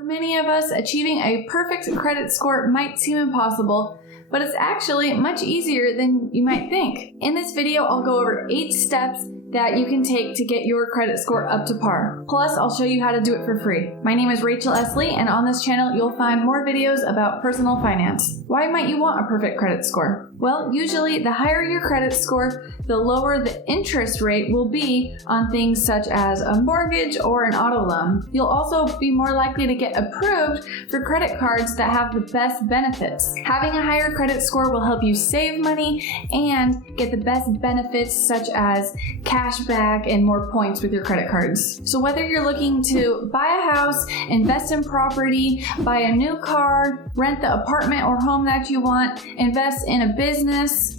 For many of us, achieving a perfect credit score might seem impossible, but it's actually much easier than you might think. In this video, I'll go over 8 steps that you can take to get your credit score up to par. Plus, I'll show you how to do it for free. My name is Rachel S. Lee, and on this channel, you'll find more videos about personal finance. Why might you want a perfect credit score? Well, usually the higher your credit score, the lower the interest rate will be on things such as a mortgage or an auto loan. You'll also be more likely to get approved for credit cards that have the best benefits. Having a higher credit score will help you save money and get the best benefits such as cash back and more points with your credit cards. So whether you're looking to buy a house, invest in property, buy a new car, rent the apartment or home that you want, invest in a business,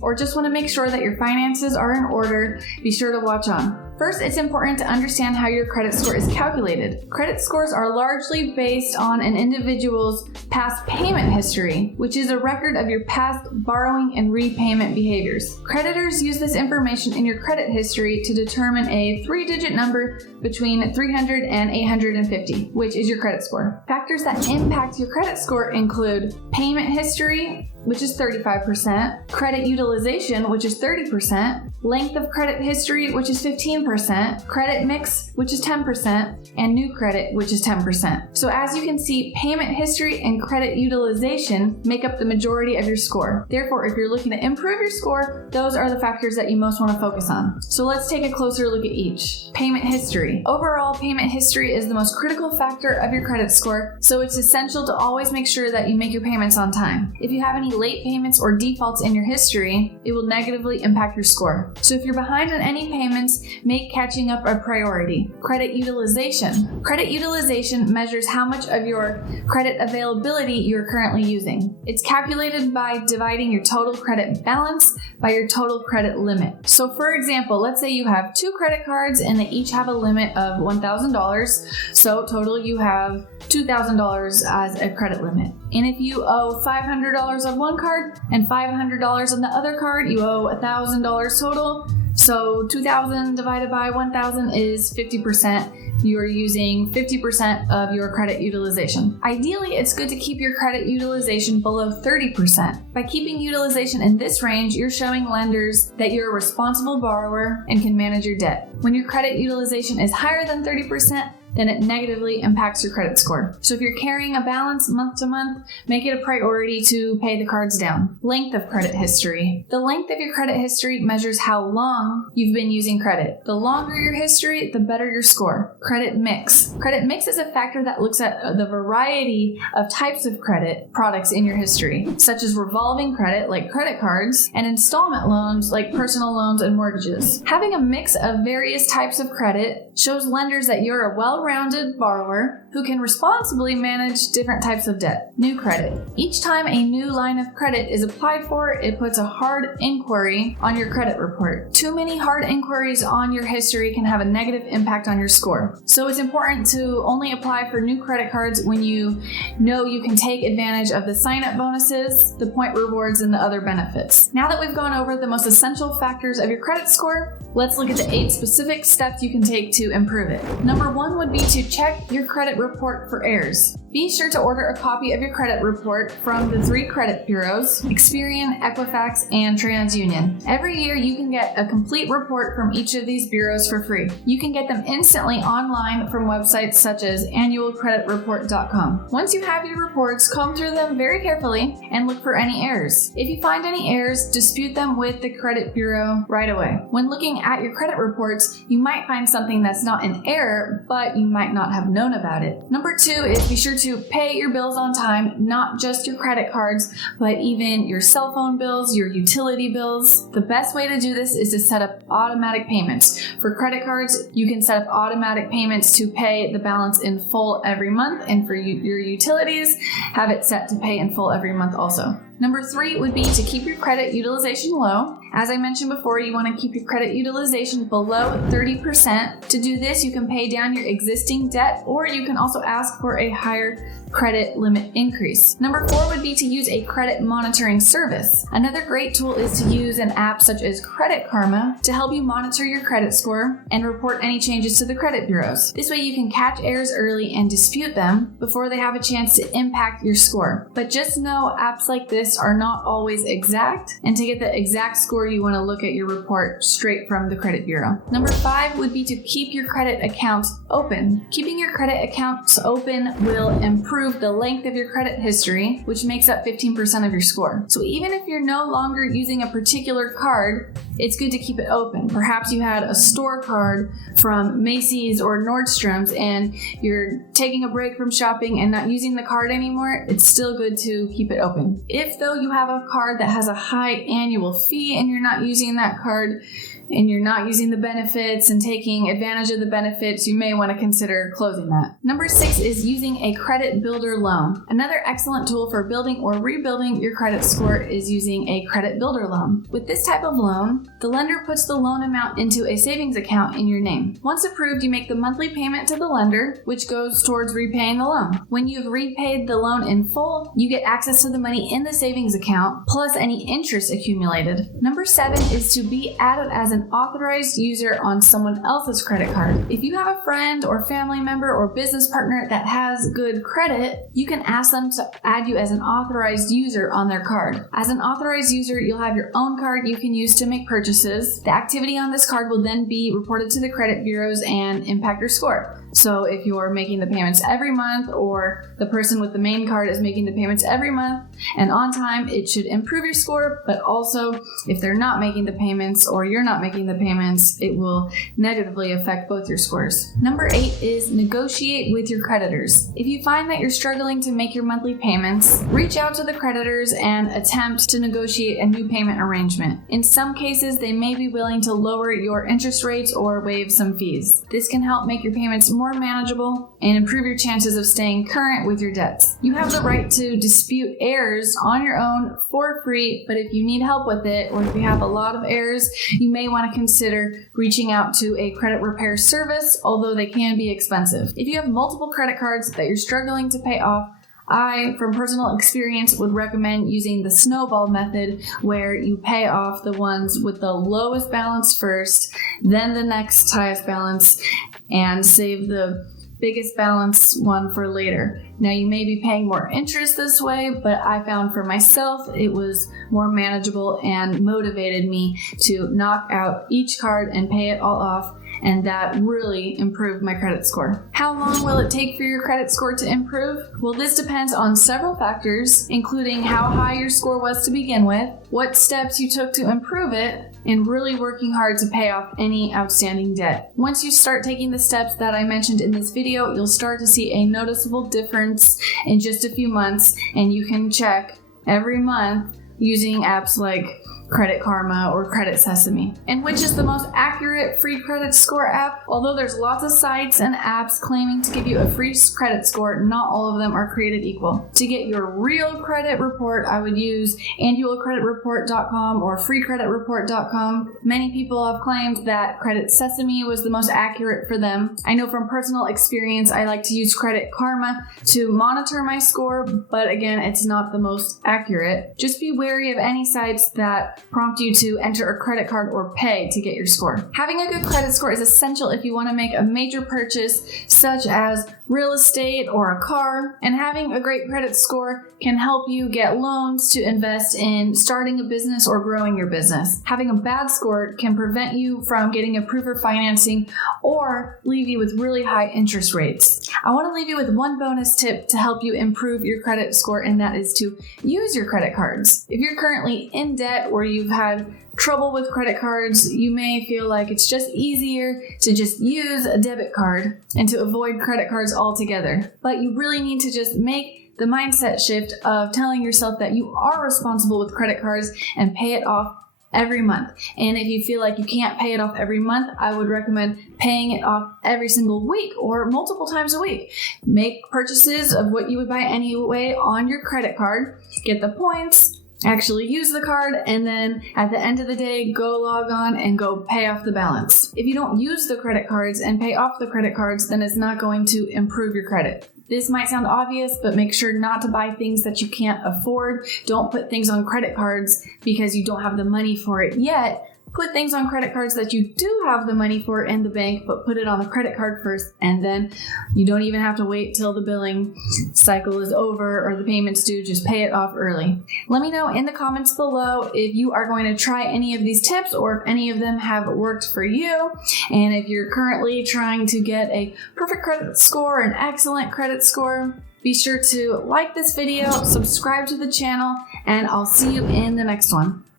or just want to make sure that your finances are in order, be sure to watch on. First, it's important to understand how your credit score is calculated. Credit scores are largely based on an individual's past payment history, which is a record of your past borrowing and repayment behaviors. Creditors use this information in your credit history to determine a 3-digit number between 300 and 850, which is your credit score. Factors that impact your credit score include payment history, which is 35%, credit utilization, which is 30%, length of credit history, which is 15%, credit mix, which is 10%, and new credit, which is 10%. So as you can see, payment history and credit utilization make up the majority of your score. Therefore, if you're looking to improve your score, those are the factors that you most want to focus on. So let's take a closer look at each. Payment history. Overall, payment history is the most critical factor of your credit score, so it's essential to always make sure that you make your payments on time. If you have any late payments or defaults in your history, it will negatively impact your score. So if you're behind on any payments, make catching up a priority. Credit utilization. Credit utilization measures how much of your credit availability you're currently using. It's calculated by dividing your total credit balance by your total credit limit. So for example, let's say you have 2 credit cards and they each have a limit of $1,000. So total you have $2,000 as a credit limit. And if you owe $500 on one card and $500 on the other card, you owe $1,000 total. So 2,000 divided by 1,000 is 50%. You are using 50% of your credit utilization. Ideally, it's good to keep your credit utilization below 30%. By keeping utilization in this range, you're showing lenders that you're a responsible borrower and can manage your debt. When your credit utilization is higher than 30%, then it negatively impacts your credit score. So if you're carrying a balance month to month, make it a priority to pay the cards down. Length of credit history. The length of your credit history measures how long you've been using credit. The longer your history, the better your score. Credit mix. Credit mix is a factor that looks at the variety of types of credit products in your history, such as revolving credit like credit cards and installment loans like personal loans and mortgages. Having a mix of various types of credit shows lenders that you're a well-rounded borrower who can responsibly manage different types of debt. New credit. Each time a new line of credit is applied for, it puts a hard inquiry on your credit report. Too many hard inquiries on your history can have a negative impact on your score. So it's important to only apply for new credit cards when you know you can take advantage of the sign-up bonuses, the point rewards, and the other benefits. Now that we've gone over the most essential factors of your credit score, let's look at the 8 specific steps you can take to improve it. Number 1 would be to check your credit report for errors. Be sure to order a copy of your credit report from the 3 credit bureaus, Experian, Equifax, and TransUnion. Every year you can get a complete report from each of these bureaus for free. You can get them instantly online from websites such as annualcreditreport.com. Once you have your reports, comb through them very carefully and look for any errors. If you find any errors, dispute them with the credit bureau right away. When looking at your credit reports, you might find something that's not an error, but you might not have known about it. Number 2 is be sure to pay your bills on time, not just your credit cards, but even your cell phone bills, your utility bills. The best way to do this is to set up automatic payments. For credit cards, you can set up automatic payments to pay the balance in full every month, and for your utilities, have it set to pay in full every month also. Number 3 would be to keep your credit utilization low. As I mentioned before, you want to keep your credit utilization below 30%. To do this, you can pay down your existing debt, or you can also ask for a higher credit limit increase. Number 4 would be to use a credit monitoring service. Another great tool is to use an app such as Credit Karma to help you monitor your credit score and report any changes to the credit bureaus. This way you can catch errors early and dispute them before they have a chance to impact your score. But just know apps like this are not always exact, and to get the exact score you want to look at your report straight from the credit bureau. Number 5 would be to keep your credit accounts open. Keeping your credit accounts open will improve the length of your credit history, which makes up 15% of your score. So even if you're no longer using a particular card, it's good to keep it open. Perhaps you had a store card from Macy's or Nordstrom's and you're taking a break from shopping and not using the card anymore, it's still good to keep it open. If though you have a card that has a high annual fee and you're not using that card, and you're not using the benefits and taking advantage of the benefits, you may want to consider closing that. Number 6 is using a credit builder loan. Another excellent tool for building or rebuilding your credit score is using a credit builder loan. With this type of loan, the lender puts the loan amount into a savings account in your name. Once approved, you make the monthly payment to the lender, which goes towards repaying the loan. When you've repaid the loan in full, you get access to the money in the savings account, plus any interest accumulated. Number 7 is to be added as an authorized user on someone else's credit card. If you have a friend or family member or business partner that has good credit, you can ask them to add you as an authorized user on their card. As an authorized user, you'll have your own card you can use to make purchases. The activity on this card will then be reported to the credit bureaus and impact your score. So if you're making the payments every month, or the person with the main card is making the payments every month and on time, it should improve your score. But also, if they're not making the payments or you're not making the payments, it will negatively affect both your scores. Number 8 is negotiate with your creditors. If you find that you're struggling to make your monthly payments, reach out to the creditors and attempt to negotiate a new payment arrangement. In some cases, they may be willing to lower your interest rates or waive some fees. This can help make your payments more manageable and improve your chances of staying current with your debts. You have the right to dispute errors on your own for free, but if you need help with it, or if you have a lot of errors, you may want to consider reaching out to a credit repair service, although they can be expensive. If you have multiple credit cards that you're struggling to pay off, I, from personal experience, would recommend using the snowball method, where you pay off the ones with the lowest balance first, then the next highest balance, and save the biggest balance one for later. Now, you may be paying more interest this way, but I found for myself it was more manageable and motivated me to knock out each card and pay it all off, and that really improved my credit score. How long will it take for your credit score to improve? Well, this depends on several factors, including how high your score was to begin with, what steps you took to improve it, and really working hard to pay off any outstanding debt. Once you start taking the steps that I mentioned in this video, you'll start to see a noticeable difference in just a few months, and you can check every month using apps like Credit Karma or Credit Sesame. And which is the most accurate free credit score app? Although there's lots of sites and apps claiming to give you a free credit score, not all of them are created equal. To get your real credit report, I would use annualcreditreport.com or freecreditreport.com. Many people have claimed that Credit Sesame was the most accurate for them. I know from personal experience, I like to use Credit Karma to monitor my score, but again, it's not the most accurate. Just be wary of any sites that prompt you to enter a credit card or pay to get your score. Having a good credit score is essential if you want to make a major purchase, such as real estate or a car, and having a great credit score can help you get loans to invest in starting a business or growing your business. Having a bad score can prevent you from getting approval financing or leave you with really high interest rates. I want to leave you with one bonus tip to help you improve your credit score, and that is to use your credit cards. If you're currently in debt or you've had trouble with credit cards, you may feel like it's just easier to just use a debit card and to avoid credit cards altogether. But you really need to just make the mindset shift of telling yourself that you are responsible with credit cards and pay it off every month. And if you feel like you can't pay it off every month, I would recommend paying it off every single week or multiple times a week. Make purchases of what you would buy anyway on your credit card, get the points, actually use the card, and then at the end of the day, go log on and go pay off the balance. If you don't use the credit cards and pay off the credit cards, then it's not going to improve your credit. This might sound obvious, but make sure not to buy things that you can't afford. Don't put things on credit cards because you don't have the money for it yet. Put things on credit cards that you do have the money for in the bank, but put it on the credit card first, and then you don't even have to wait till the billing cycle is over or the payment's due. Just pay it off early. Let me know in the comments below if you are going to try any of these tips or if any of them have worked for you. And if you're currently trying to get a perfect credit score, an excellent credit score, be sure to like this video, subscribe to the channel, and I'll see you in the next one.